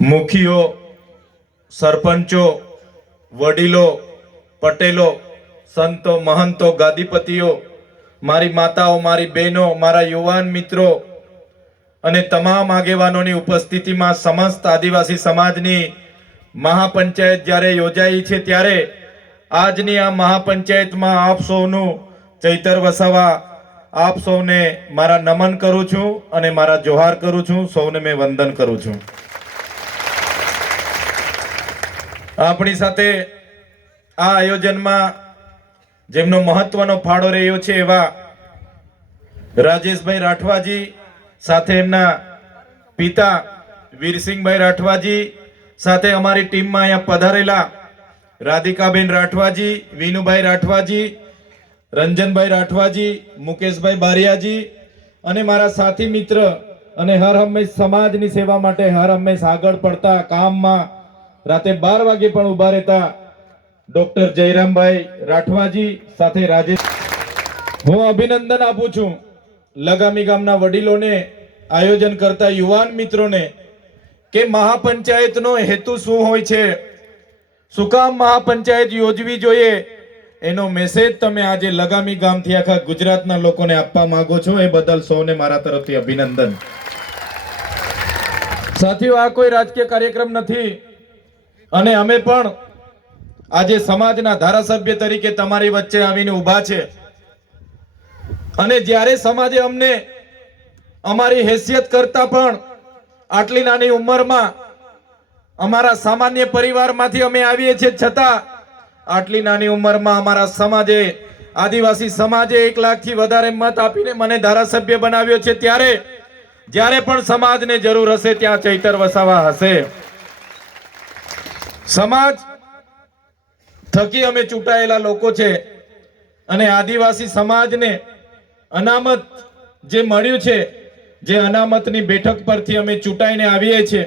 મુખીઓ, સરપંચો, વડીલો, પટેલો, સંતો, મહંતો, ગાદીપતિઓ, મારી માતાઓ, મારી બહેનો, મારા યુવાન મિત્રો અને તમામ આગેવાનોની ઉપસ્થિતિમાં સમસ્ત આદિવાસી સમાજની મહાપંચાયત જ્યારે યોજાઈ છે ત્યારે આજની આ મહાપંચાયતમાં આપ સૌનું ચૈતર વસાવા આપ સૌને મારા નમન કરું છું અને મારા જોહાર કરું છું. સૌને મેં વંદન કરું છું. આપણી સાથે આ આયોજનમાં જેમનો મહત્વનો ફાળો રહ્યો છે એવા રાજેશભાઈ રાઠવાજી સાથે એમના પિતા વીરસિંહભાઈ રાઠવાજી સાથે અમારી ટીમમાં અહીંયા પધારેલા રાધિકાબેન રાઠવાજી, વિનુભાઈ રાઠવાજી રંજનભાઈ રાઠવાજી, મુકેશભાઈ બારિયાજી અને મારા સાથી મિત્ર અને હર હંમેશ સમાજની સેવા માટે હર હંમેશ આગળ પડતા કામમાં રાતે બાર વાગે પણ ઊભા રહેતા ડોક્ટર જયરામભાઈ રાઠવાજી સાથે રાજેશ હું અભિનંદન આપું છું. લગામી ગામના વડીલોને, આયોજન કરતા યુવાન મિત્રોને કે મહાપંચાયતનો હેતુ શું હોય છે? શું કામ મહાપંચાયત યોજવી જોઈએ? એનો મેસેજ તમે આજે લગામી ગામથી આખા ગુજરાતના લોકોને આપવા માંગો છો, એ બદલ સૌને મારા તરફથી અભિનંદન. સાથીઓ, આ કોઈ રાજકીય કાર્યક્રમ નથી. અને અમે પણ આજે સમાજના ધારાસભ્ય તરીકે તમારી વચ્ચે આવીને ઊભા છે. અને જ્યારે સમાજે અમને અમારી હેસિયત કરતા પણ આટલી નાની ઉંમરમાં અમારા સામાન્ય પરિવારમાંથી અમે આવીએ છીએ, છતાં આટલી નાની ઉંમરમાં અમારા સમાજે, આદિવાસી સમાજે એક લાખથી વધારે મત આપીને મને ધારાસભ્ય બનાવ્યો છે. ત્યારે, જ્યારે પણ સમાજને જરૂર હશે ત્યાં ચૈતર વસાવા હશે. સમાજ થકી અમે ચૂંટાયેલા લોકો છે અને આદિવાસી સમાજને અનામત જે મળ્યું છે, જે અનામતની બેઠક પરથી અમે ચૂંટાઈને આવીએ છીએ.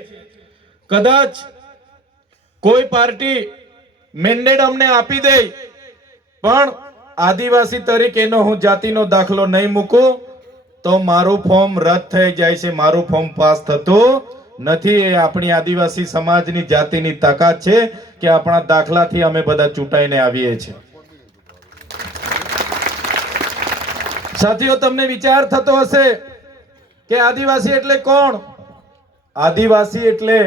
કદાચ કોઈ પાર્ટી મેન્ડેટ અમને આપી દે. પણ આદિવાસી તરીકેનો હું જાતિનો દાખલો નહીં મૂકું, તો મારું ફોર્મ રદ થઈ જાય છે. મારું ફોર્મ પાસ થતું નથી. એ આપણી આદિવાસી સમાજની જાતિની તાકાત છે કે આપણા દાખલાથી અમે બધા ચૂંટાઈને આવીએ છીએ. સાથીઓ, તમને વિચાર થતો હશે કે આદિવાસી એટલે કોણ? આદિવાસી એટલે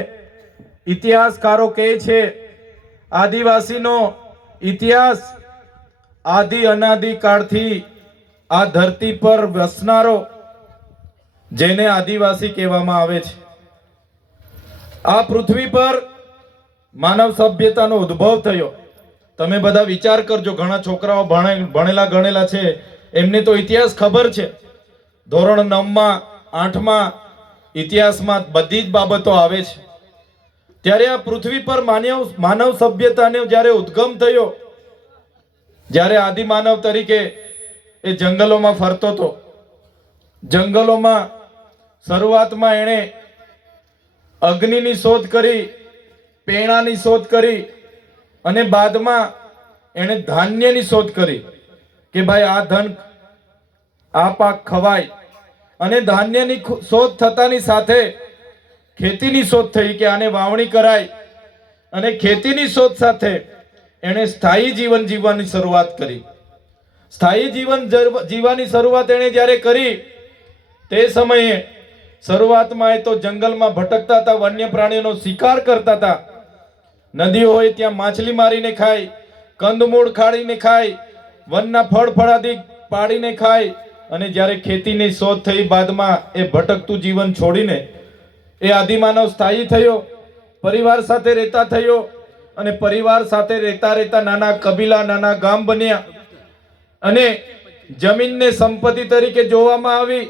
ઇતિહાસકારો કહે છે આદિવાસીનો ઇતિહાસ આદિ અનાદિ કાળથી આ ધરતી પર વસનારો જેને આદિવાસી કહેવામાં આવે છે. આ પૃથ્વી પર માનવ સભ્યતાનો ઉદ્ભવ થયો. તમે બધા વિચાર કરજો, ઘણા છોકરાઓ ભણે, ભણેલા, ગણેલા છે. એમને તો ઇતિહાસ ખબર છે. ધોરણ નવમાં, આઠમાં ઇતિહાસમાં બધી જ બાબતો આવે છે. ત્યારે આ પૃથ્વી પર માનવ માનવ સભ્યતાનો જ્યારે ઉદ્ગમ થયો, જ્યારે આદિમાનવ તરીકે એ જંગલોમાં ફરતો હતો. જંગલોમાં શરૂઆતમાં એણે અગ્નિની શોધ કરી, પેણાની શોધ કરી અને બાદમાં એણે ધાન્યની શોધ કરી કે ભાઈ આ ધન આ પાક ખવાય. અને ધાન્યની શોધ થતાની સાથે ખેતીની શોધ થઈ કે આને વાવણી કરાય. અને ખેતીની શોધ સાથે એણે સ્થાયી જીવન જીવવાની શરૂઆત કરી. સ્થાયી જીવન જીવવાની શરૂઆત એણે જ્યારે કરી, તે સમયે શરૂઆતમાં એ તો જંગલમાં ભટકતા હતા વન્ય પ્રાણીઓનો શિકાર કરતા હતા. નદી હોય ત્યાં માછલી મારીને ખાય, કંદમૂળ ખાડીને ખાય, વનના ફળ ફળાદી પાડીને ખાય. અને જ્યારે ખેતીની શોધ થઈ, બાદમાં એ ભટકતું જીવન છોડીને એ આદિમાનવ સ્થાયી થયો, પરિવાર સાથે રહેતા થયો અને પરિવાર સાથે રહેતા રહેતા નાના કબીલા, નાના ગામ બન્યા. અને જમીનને સંપત્તિ તરીકે જોવામાં આવી,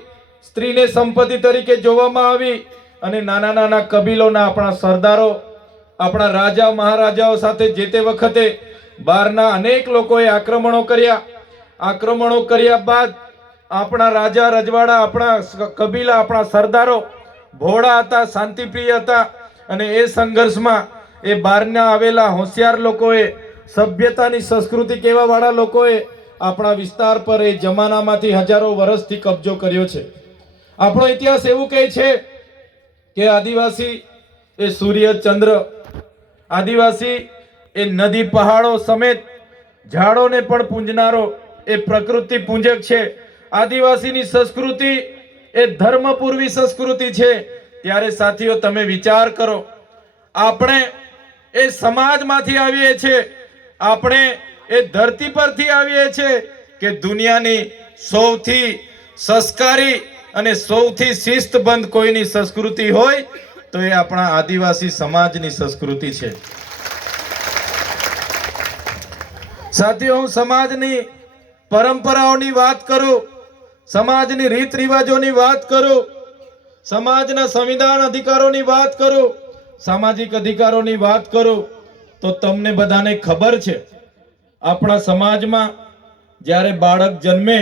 સ્ત્રીને સંપત્તિ તરીકે જોવામાં આવી અને નાના નાના કબીલોના આપણા સરદારો, આપણા રાજા, મહારાજાઓ સાથે જે તે વખતે બહારના અનેક લોકોએ આક્રમણો કર્યા. આક્રમણો કર્યા બાદ આપણા રાજા, રજવાડા, આપણા કબીલા, આપણા સરદારો ભોળા હતા શાંતિપ્રિય હતા અને એ સંઘર્ષમાં એ બહારના આવેલા હોશિયાર લોકોએ, સભ્યતાની સંસ્કૃતિ કહેવાવાળા લોકોએ આપણા વિસ્તાર પર એ જમાનામાંથી હજારો વર્ષથી કબજો કર્યો છે. આપણો ઇતિહાસ એવું કહે છે કે આદિવાસી એ સૂર્ય, ચંદ્ર, આદિવાસી એ નદી, પહાડો સમેત ઝાડોને પણ પૂંજનારો એ પ્રકૃતિ પૂંજક છે. આદિવાસીની સંસ્કૃતિ એ ધર્મપૂર્વી સંસ્કૃતિ છે, ત્યારે સાથીઓ તમે વિચાર કરો, આપણે એ સમાજમાંથી આવીએ છીએ આપણે એ ધરતી પરથી આવીએ છીએ કે દુનિયાની સૌથી સંસ્કારી અને સૌથી શિસ્તબંધ કોઈની સંસ્કૃતિ હોય, તો એ આપણા આદિવાસી સમાજની સંસ્કૃતિ છે. સાથીઓ, હું સમાજની પરંપરાઓની વાત કરું સમાજની રીત રિવાજોની વાત કરો, સમાજના સંવિધાન અધિકારોની વાત કરો, સામાજિક અધિકારોની વાત કરો, તો તમને બધાને ખબર છે, આપણા સમાજમાં જ્યારે બાળક જન્મે,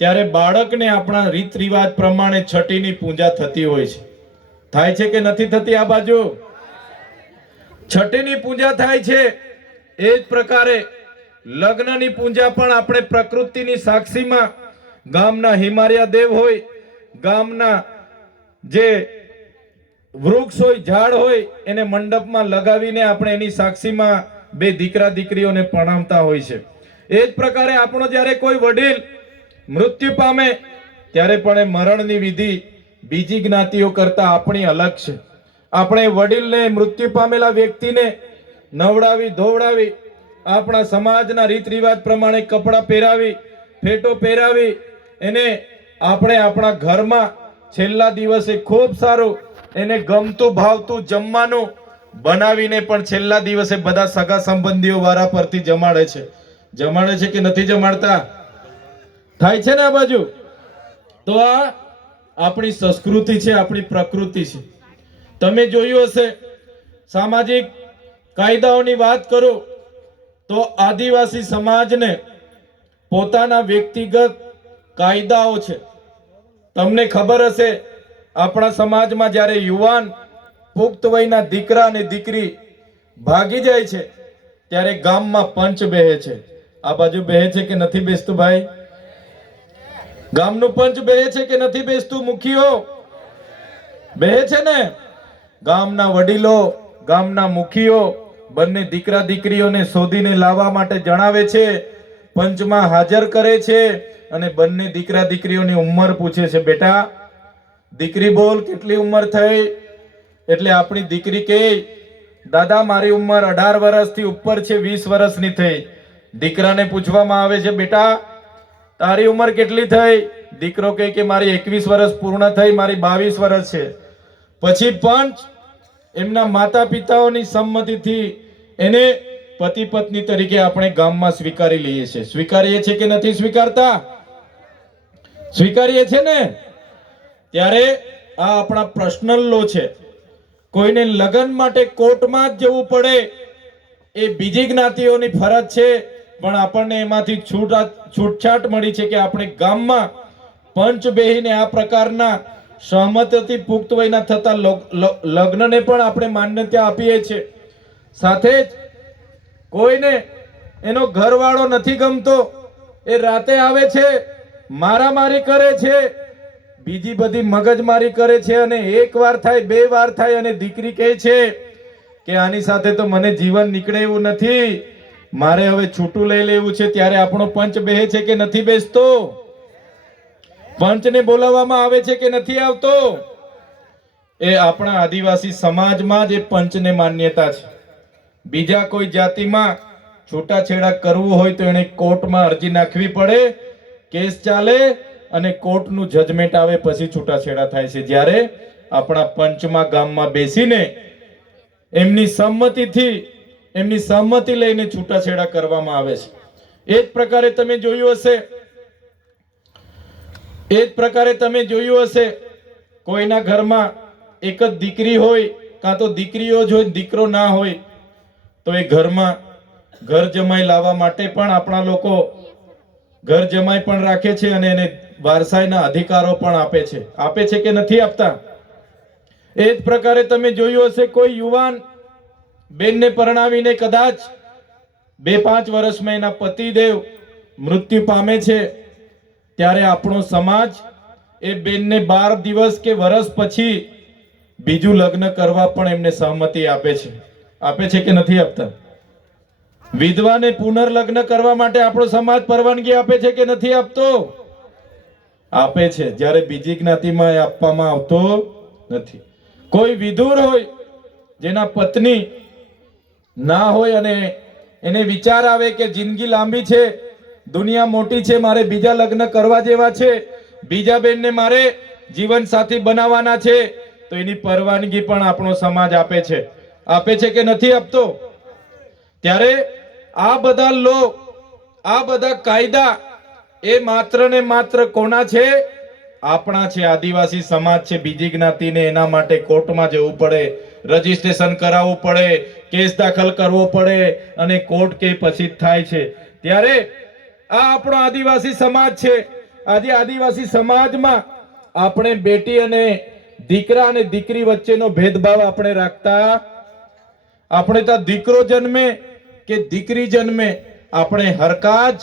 ત્યારે બાળકને આપણા રીત રિવાજ પ્રમાણે છઠ્ઠીની પૂજા થતી હોય છે. થાય છે કે નથી થતી આ બાજુ? છઠ્ઠીની પૂજા થાય છે, એ જ પ્રકારે લગ્નની પૂજા પણ આપણે પ્રકૃતિની સાક્ષીમાં ગામના હિમારિયા દેવ હોય, ગામના જે વૃક્ષ હોય, ઝાડ હોય, એને મંડપમાં લગાવીને આપણે એની સાક્ષીમાં બે દીકરા દીકરીઓને પરણાવતા હોય છે. એ જ પ્રકારે આપણો જ્યારે કોઈ વડીલ મૃત્યુ પામે, ત્યારે પણ એ મરણની વિધિ બીજી જ્ઞાતિઓ કરતા આપણી અલગ છે. આપણે વડીલને મૃત્યુ પામેલા વ્યક્તિને નવડાવી, ધોવડાવી, આપણા સમાજના રીત રિવાજ પ્રમાણે કપડાં પહેરાવી, ફેટો પહેરાવી એને આપણે આપણા ઘરમાં છેલ્લા દિવસે ખૂબ સારું એને ગમતું, ભાવતું, જમવાનું બનાવીને પણ છેલ્લા દિવસે બધા સગા સંબંધીઓ વારા પરથી જમાડે છે. જમાડે છે કે નથી જમાડતા? થાય છે ને આ બાજુ? તો આ આપણી સંસ્કૃતિ છે, આપણી પ્રકૃતિ છે. તમે જોયું હશે, સામાજિક કાયદાઓની વાત કરો, તો આદિવાસી સમાજને પોતાના વ્યક્તિગત કાયદાઓ છે. તમને ખબર હશે, આપણા સમાજમાં જ્યારે યુવાન પુખ્ત વયના દીકરા અને દીકરી ભાગી જાય છે, ત્યારે ગામમાં પંચ બેહે છે. આ બાજુ બેહે છે કે નથી બેસતું ભાઈ? ગામનું પંચ બેહે છે કે નથી બેસતું, મુખીઓ? બેહે છે ને? ગામના વડીલો, ગામના મુખીઓ બંને દીકરા દીકરીઓને શોધીને લાવવા માટે જણાવે છે, પંચમાં હાજર કરે છે અને બંને દીકરા દીકરીઓની ઉંમર પૂછે છે, બેટા, દીકરી બોલ, કેટલી ઉંમર થઈ? એટલે આપણી દીકરી કહે દાદા, મારી ઉંમર અઢાર વર્ષથી ઉપર છે, વીસ વર્ષની થઈ. દીકરાને પૂછવામાં આવે છે, બેટા, તારી ઉંમર કેટલી થઈ? દીકરો કહે કે, મારી એકવીસ વર્ષ પૂર્ણ થઈ, મારી બાવીસ વર્ષ છે. પછી પંચ એમના માતા પિતાઓની સંમતિથી એને પતિ પત્ની તરીકે આપણે ગામમાં સ્વીકારી લઈએ છીએ. સ્વીકારીએ છીએ કે નથી સ્વીકારતા? સ્વીકારીએ છીએ ને? ત્યારે આ આપણા પર્સનલ લો છે. કોઈને લગ્ન માટે કોર્ટમાં જ જવું પડે એ બીજી જ્ઞાતિઓની ફરજ છે. પણ આપણને એમાંથી છૂટ છૂટછાટ મળી છે કે આપણે ગામમાં પંચ બેહીને આ પ્રકારના સહમતથી પુખ્ત વયના થતા લગ્નને પણ આપણે માન્યતા આપીએ છીએ. સાથે જ કોઈને એનો ઘરવાળો નથી ગમતો, એ રાતે આવે છે મારામારી કરે છે. બીજી બધી મગજમારી કરે છે અને એક વાર થાય, બે વાર થાય અને દીકરી કહે છે કે આની સાથે તો મને જીવન નીકળે એવું નથી. મારે હવે છૂટું લઈ લેવું છે. ત્યારે આપણો પંચ બેહે છે કે નથી બેસતો? પંચને બોલાવવામાં આવે છે કે નથી આવતો? એ આપણા આદિવાસી સમાજમાં જ એ પંચને માન્યતા છે. બીજા કોઈ જાતિમાં છૂટાછેડા કરવું હોય તો એને કોર્ટમાં અરજી નાખવી પડે. કેસ ચાલે અને કોર્ટનું જજમેન્ટ આવે પછી છૂટાછેડા થાય છે. જ્યારે આપણા પંચમાં ગામમાં બેસીને એમની સંમતિથી, એમની સંમતિ લઈને છૂટાછેડા કરવામાં આવે છે. એ જ પ્રકારે તમે જોયું હશે. એ જ પ્રકારે તમે જોયું હશે. કોઈના ઘરમાં એક જ દીકરી હોય, કાં તો દીકરીઓ જ હોય, દીકરો ના હોય, તો એ ઘરમાં ઘર જમાઈ લાવવા માટે પણ આપણા લોકો ઘર જમાઈ પણ રાખે છે અને એને વારસાઈના અધિકારો પણ આપે છે. આપે છે કે નથી આપતા? એ જ પ્રકારે તમે જોયું હશે, કોઈ યુવાન બેનને પરણાવીને કદાચ બે પાંચ વર્ષમાં એના પતિદેવ મૃત્યુ પામે છે, ત્યારે આપણો સમાજ એ બેનને બાર દિવસ કે વર્ષ પછી બીજું લગ્ન કરવા પણ એમને સહમતિ આપે છે. આપે છે કે નથી આપતા? વિધવાને પુનર્લગ્ન કરવા માટે આપણો સમાજ પરવાનગી આપે છે કે નથી આપતો? આપે છે. જ્યારે બીજી જ્ઞાતિમાં એ આપવામાં આવતો નથી. કોઈ વિધુર હોય, જેના પત્ની ના હોય અને એને વિચાર આવે કે જિંદગી લાંબી છે, દુનિયા મોટી છે, મારે બીજા લગ્ન કરવા જેવા છે, બીજા બેનને મારે જીવન સાથી બનાવવાના છે, તો એની પરવાનગી પણ આપણો સમાજ આપે છે. આપે છે કે નથી આપતો? ત્યારે આ બધા લો આ બધા કાયદા એ માત્ર ને માત્ર કોના છે? આપણા છે આદિવાસી સમાજ છે. બીજી જ્ઞાતિને એના માટે કોર્ટમાં જવું પડે, રજીસ્ટ્રેશન કરાવવું પડે, કેસ દાખલ કરવો પડે અને કોર્ટ કે પછી થાય છે. ત્યારે આ આપણો આદિવાસી સમાજ છે. આજે આદિવાસી સમાજમાં આપણે બેટી અને દીકરા અને દીકરી વચ્ચેનો ભેદભાવ આપણે રાખતા, આપણે ત્યાં દીકરો જન્મે કે દીકરી જન્મે આપણે હરકા જ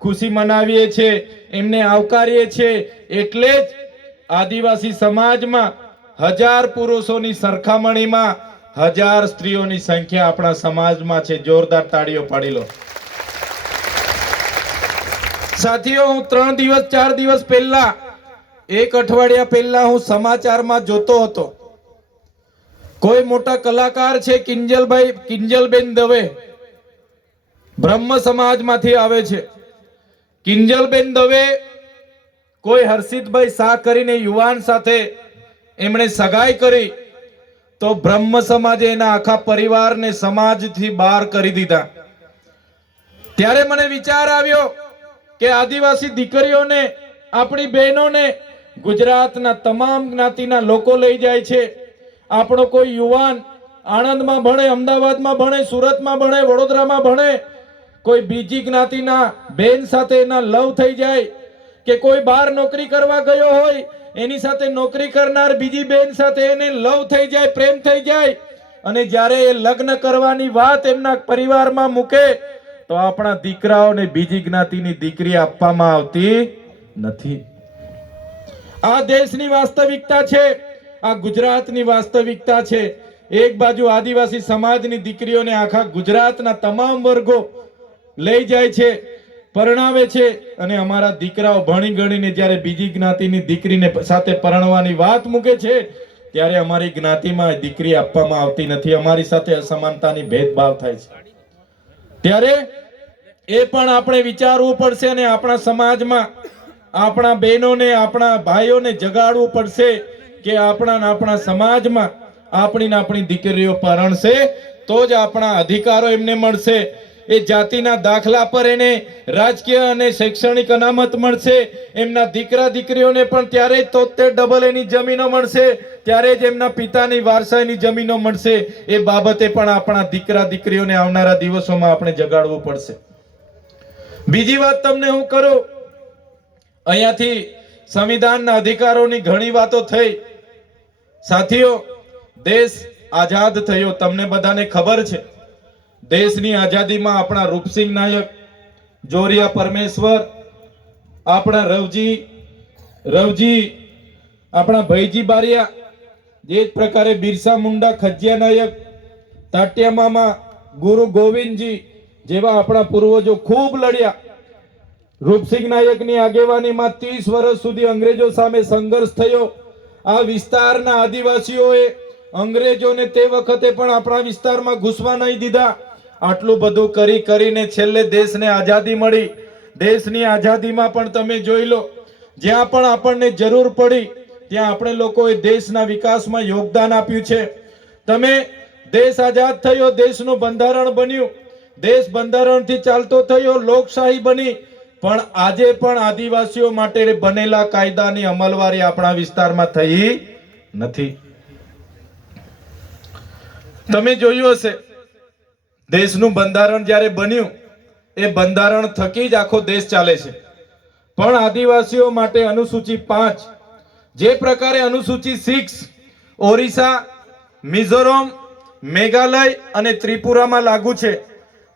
ખુશી મનાવીએ છીએ, એમને આવકારીએ છીએ. એટલે જ આદિવાસી સમાજમાં હજાર પુરુષોની સરખામણીમાં હજાર સ્ત્રીઓની સંખ્યા આપણા સમાજમાં છે. જોરદાર તાળીઓ પાડી લો. સાથીઓ, હું ત્રણ દિવસ, ચાર દિવસ પહેલા, એક અઠવાડિયા પહેલા હું સમાચારમાં જોતો હતો. કોઈ મોટા કલાકાર છે, કિંજલભાઈ, કિંજલબેન દવે. બ્રહ્મ સમાજમાંથી આવે છે. કિંજલબેન દવે કોઈ હર્ષિતભાઈ શાહ કરીને યુવાન સાથે એમણે સગાઈ કરી તો બ્રહ્મ સમાજે એના આખા પરિવારને સમાજથી બહાર કરી દીધા. ત્યારે મને વિચાર આવ્યો કે આદિવાસી દીકરીઓને, આપણી બહેનોને ગુજરાતના તમામ જ્ઞાતિના લોકો લઈ જાય છે. આપણો કોઈ યુવાન આણંદમાં ભણે, અમદાવાદમાં ભણે, સુરતમાં ભણે, વડોદરામાં ભણે કોઈ બીજી જ્ઞાતિના બેન સાથે એના લવ થઈ જાય કે કોઈ બહાર નોકરી કરવા ગયો હોય, એની સાથે નોકરી કરનાર બીજી બેન સાથે એને લવ થઈ જાય, પ્રેમ થઈ જાય, અને જ્યારે એ લગ્ન કરવાની વાત એમના પરિવારમાં મૂકે, તો આપણા દીકરાઓને બીજી જ્ઞાતિની દીકરી આપવામાં આવતી નથી. આ દેશની વાસ્તવિકતા છે, આ ગુજરાતની વાસ્તવિકતા છે. એક બાજુ આદિવાસી સમાજની દીકરીઓને આખા ગુજરાતના તમામ વર્ગો લઈ જાય છે, પરણાવે છે અને અમારા દીકરાઓ ભણી ગણીને જ્યારે બીજી જ્ઞાતિની દીકરીને સાથે પરણવાની વાત મૂકે છે, ત્યારે અમારી જ્ઞાતિમાં દીકરી આપવામાં આવતી નથી. અમારી સાથે અસમાનતાની ભેદભાવ થાય છે. ત્યારે એ પણ આપણે વિચારવું પડશે અને આપણા સમાજમાં આપણા બહેનોને, આપણા ભાઈઓને જગાડવું પડશે કે આપણા આપણા સમાજમાં આપણી આપણી દીકરીઓ પરણશે, તો જ આપણા અધિકારો એમને મળશે. એ જાતિના દાખલા પર એને રાજકીય અને શૈક્ષણિક અનામત મળશે. એમના દીકરા દીકરીઓને પણ ત્યારે જ તોતેર ડબલ એની જમીનો મળશે. ત્યારે જ એમના પિતાની વારસાની જમીનો મળશે. એ બાબતે પણ આપણા દીકરા દીકરીઓને આવનારા દિવસોમાં આપણે જગાડવું પડશે. બીજી વાત તમને હું કરું. અહીંયાથી સંવિધાનના અધિકારોની ઘણી વાતો થઈ. સાથીઓ, દેશ આઝાદ થયો. તમને બધાને ખબર છે. દેશની આઝાદીમાં આપણા રૂપસિંહ નાયક, જોરિયા પરમેશ્વર, આપણા રવજી રવજી, આપણા ભૈજી બારિયા, જે જ પ્રકારે બિરસા મુંડા, ખજિયા નાયક, તાટ્યા મામા, ગુરુ ગોવિંદજી જેવા આપણા પૂર્વજો ખૂબ લડ્યા. રૂપસિંહ નાયકની આગેવાનીમાં ત્રીસ વર્ષ સુધી અંગ્રેજો સામે સંઘર્ષ થયો. આ વિસ્તારના આદિવાસીઓએ અંગ્રેજોને તે વખતે પણ આપણા વિસ્તારમાં ઘૂસવા નહીં દીધા. આટલું બધું કરી કરીને છેલ્લે દેશને આઝાદી મળી. દેશની આઝાદીમાં પણ તમે જોઈ લો, જ્યાં પણ આપણને જરૂર પડી, ત્યાં આપણે લોકોએ દેશના વિકાસમાં યોગદાન આપ્યું છે. તમે દેશ આઝાદ થયો, દેશનું બંધારણ બન્યું. દેશ બંધારણથી ચાલતો થયો, લોકશાહી બની. પણ આજે પણ આદિવાસીઓ માટે બનેલા કાયદાની અમલવારી આપણા વિસ્તારમાં થઈ નથી. તમે જોયું હશે દેશનું બંધારણ જ્યારે બન્યું, એ બંધારણ થકી જ આખો દેશ ચાલે છે. પણ આદિવાસીઓ માટે અનુસૂચિ પાંચ, જે પ્રકારે અનુસૂચિ સિક્સ ઓરિસ્સા, મિઝોરમ, મેઘાલય અને ત્રિપુરામાં લાગુ છે.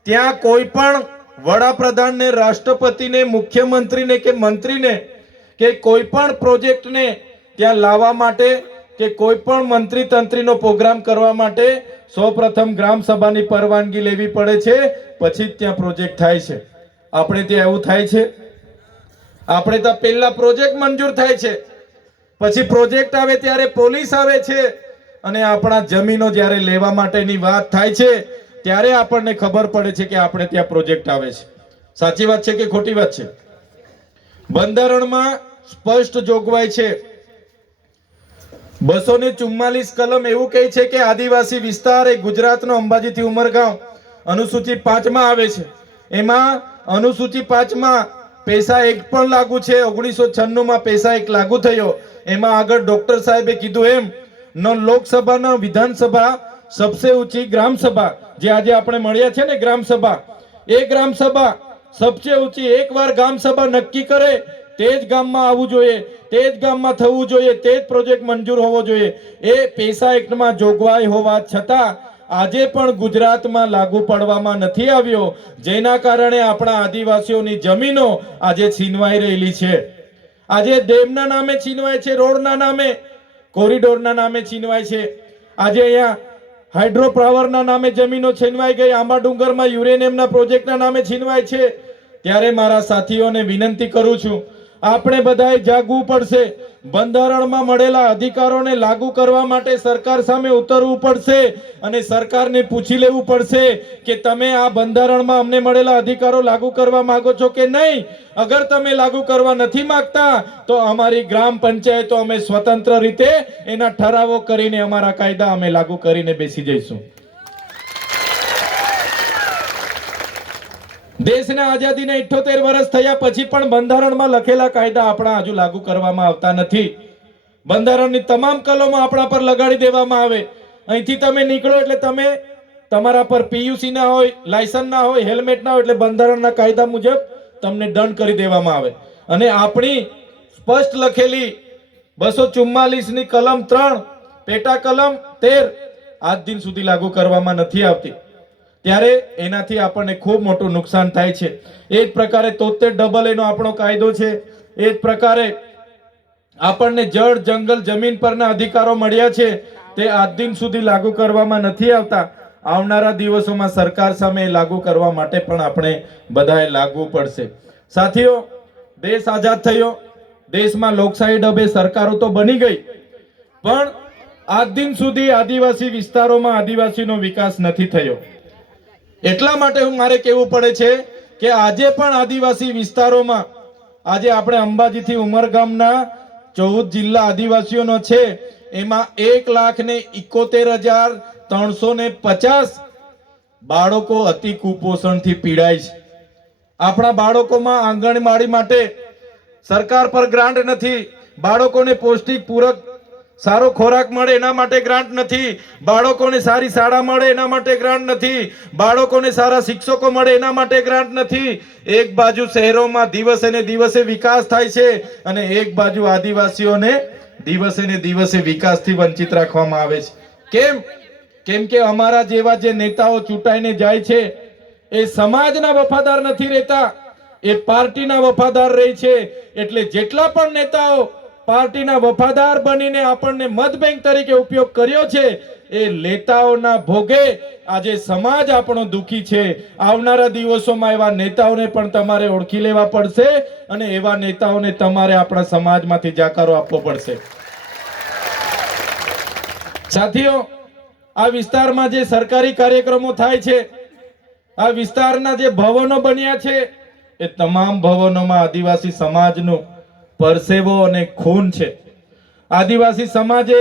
ત્યાં કોઈ પણ વડાપ્રધાનને, રાષ્ટ્રપતિને, મુખ્યમંત્રીને કે મંત્રીને કે કોઈ પણ પ્રોજેક્ટને ત્યાં લાવવા માટે કે કોઈ પણ મંત્રી તંત્રીનો પ્રોગ્રામ કરવા માટે સૌપ્રથમ ગ્રામ સભાની પરવાનગી લેવી પડે છે, પછી જ ત્યાં પ્રોજેક્ટ થાય છે. આપણે ત્યાં એવું થાય છે. આપણે તો પહેલા પ્રોજેક્ટ મંજૂર થાય છે. પછી પ્રોજેક્ટ આવે ત્યારે પોલીસ આવે છે અને આપણા જમીનો જ્યારે લેવા માટેની વાત થાય છે, ત્યારે આપણને ખબર પડે છે કે આપણે ત્યાં પ્રોજેક્ટ આવે છે. સાચી વાત છે કે ખોટી વાત છે? બંધારણમાં સ્પષ્ટ જોગવાઈ છે. બસો ને ચુમ્માલીસ કલમ એવું કહે છે કે આદિવાસી વિસ્તાર એ ગુજરાતનો અંબાજીથી ઉમરગાંવ અનુસૂચિ પાંચમાં આવે છે. એમાં અનુસૂચિ પાંચમાં પૈસા એક પણ લાગુ છે, ઓગણીસો છન્નુંમાં પૈસા એક લાગુ થયો. એમાં આગળ ડોક્ટર સાહેબે કીધું એમ, ન લોકસભાના વિધાનસભા, સબસે ઊંચી ગ્રામસભા, જે આજે આપણે મળ્યા છે ને ગ્રામસભા, એ ગ્રામસભા સબસે ઊંચી એકવાર ગ્રામસભા નક્કી કરે, તે જ ગામમાં આવવું જોઈએ. તે જ ગામમાં થવું જોઈએ, તે જ પ્રોજેક્ટ મંજૂર હોવો જોઈએ. એ પૈસા એક્ટમાં જોગવાઈ હોવા છતાં આજે પણ ગુજરાતમાં લાગુ પડવામાં નથી આવ્યો. જેના કારણે આપણા આદિવાસીઓની જમીનો આજે છીનવાઈ રહેલી છે. આજે ડેમના નામે છીનવાય છે, રોડના નામે, કોરિડોરના નામે છીનવાય છે. આજે અહીંયા હાઇડ્રો પાવરના નામે જમીનો છીનવાઈ ગઈ આંબા ડુંગરમાં યુરેનિયમના પ્રોજેક્ટના નામે છીનવાય છે. ત્યારે મારા સાથીઓને વિનંતી કરું છું આપણે બધાએ જાગવું પડશે. બંધારણમાં મળેલા અધિકારોને લાગુ કરવા માટે સરકાર સામે ઉતરવું પડશે અને સરકારને પૂછી લેવું પડશે કે તમે આ બંધારણમાં અમને મળેલા અધિકારો લાગુ કરવા માંગો છો કે નહીં? અગર તમે લાગુ કરવા નથી માંગતા, તો અમારી ગ્રામ પંચાયતો અમે સ્વતંત્ર રીતે એના ઠરાવો કરીને અમારા કાયદા અમે લાગુ કરીને બેસી જઈશું. દેશના આઝાદીને 78 વર્ષ થયા પછી પણ બંધારણમાં લખેલા કાયદા આપણા હજુ લાગુ કરવામાં આવતા નથી. બંધારણની તમામ કલમો આપણા પર લગાડી દેવામાં આવે. અહીંથી તમે નીકળો એટલે તમે તમારા પર પીયુસી ના હોય, લાયસન્સ ના હોય, હેલ્મેટ ના હોય એટલે બંધારણના કાયદા મુજબ તમને દંડ કરી દેવામાં આવે. અને આપણી સ્પષ્ટ લખેલી બસો ચુમ્માલીસની કલમ ત્રણ, પેટા કલમ તેર આજ દિન સુધી લાગુ કરવામાં નથી આવતી. ત્યારે એનાથી આપણને ખૂબ મોટું નુકસાન થાય છે. એ જ પ્રકારે તોતેર ડબલ એનો આપણો કાયદો છે. એ જ પ્રકારે આપણને જળ, જંગલ, જમીન પરના અધિકારો મળ્યા છે. તે આજ દિન સુધી લાગુ કરવામાં નથી આવતા. આવનારા દિવસોમાં સરકાર સામે લાગુ કરવા માટે પણ આપણે બધાએ લાગવું પડશે. સાથીઓ, દેશ આઝાદ થયો. દેશમાં લોકશાહી ડબે સરકારો તો બની ગઈ. પણ આજ દિન સુધી આદિવાસી વિસ્તારોમાં આદિવાસીનો વિકાસ નથી થયો. એટલા માટે હું મારે કહેવું પડે છે કે આજે પણ આદિવાસી વિસ્તારોમાં, આજે આપણે અંબાજીથી ઉમરગામના ચૌદ જિલ્લા આદિવાસીઓનો છે, એમાં એક લાખ ને ઇકોતેર હજાર ત્રણસો ને પચાસ બાળકો અતિ કુપોષણથી પીડાય છે. આપણા બાળકોમાં આંગણવાડી માટે સરકાર પર ગ્રાન્ટ નથી, બાળકોને પૌષ્ટિક પૂરક સારો ખોરાક મળે એના માટે ગ્રાન્ટ નથી. બાળકોને સારી શાળા મળે એના માટે ગ્રાન્ટ નથી. બાળકોને સારા શિક્ષકો મળે એના માટે ગ્રાન્ટ નથી. એક બાજુ શહેરોમાં દિવસે ને દિવસે વિકાસ થાય છે અને એક બાજુ આદિવાસીઓને દિવસે ને દિવસે વિકાસથી વંચિત રાખવામાં આવે છે. કેમ? કેમ કે અમારા જેવા જે નેતાઓ ચૂંટાઈને જાય છે, એ સમાજના વફાદાર નથી રહેતા. એ પાર્ટીના વફાદાર રહે છે. એટલે જેટલા પણ નેતાઓ પાર્ટીના વફાદાર બનીને આપણને મત બેંક તરીકે ઉપયોગ કર્યો છે, એ નેતાઓના ભોગે આજે સમાજ આપણો દુખી છે. આવનારા દિવસોમાં એવા નેતાઓને પણ તમારે ઓળખી લેવા પડશે અને એવા નેતાઓને તમારે આપણા સમાજમાંથી જાકારો આપવો પડશે. સાથીઓ, આ વિસ્તારમાં જે સરકારી કાર્યક્રમો થાય છે, આ વિસ્તારના જે ભવનો બન્યા છે, એ તમામ ભવનોમાં આદિવાસી સમાજનું પરસેવો અને ખૂન છે. આદિવાસી સમાજે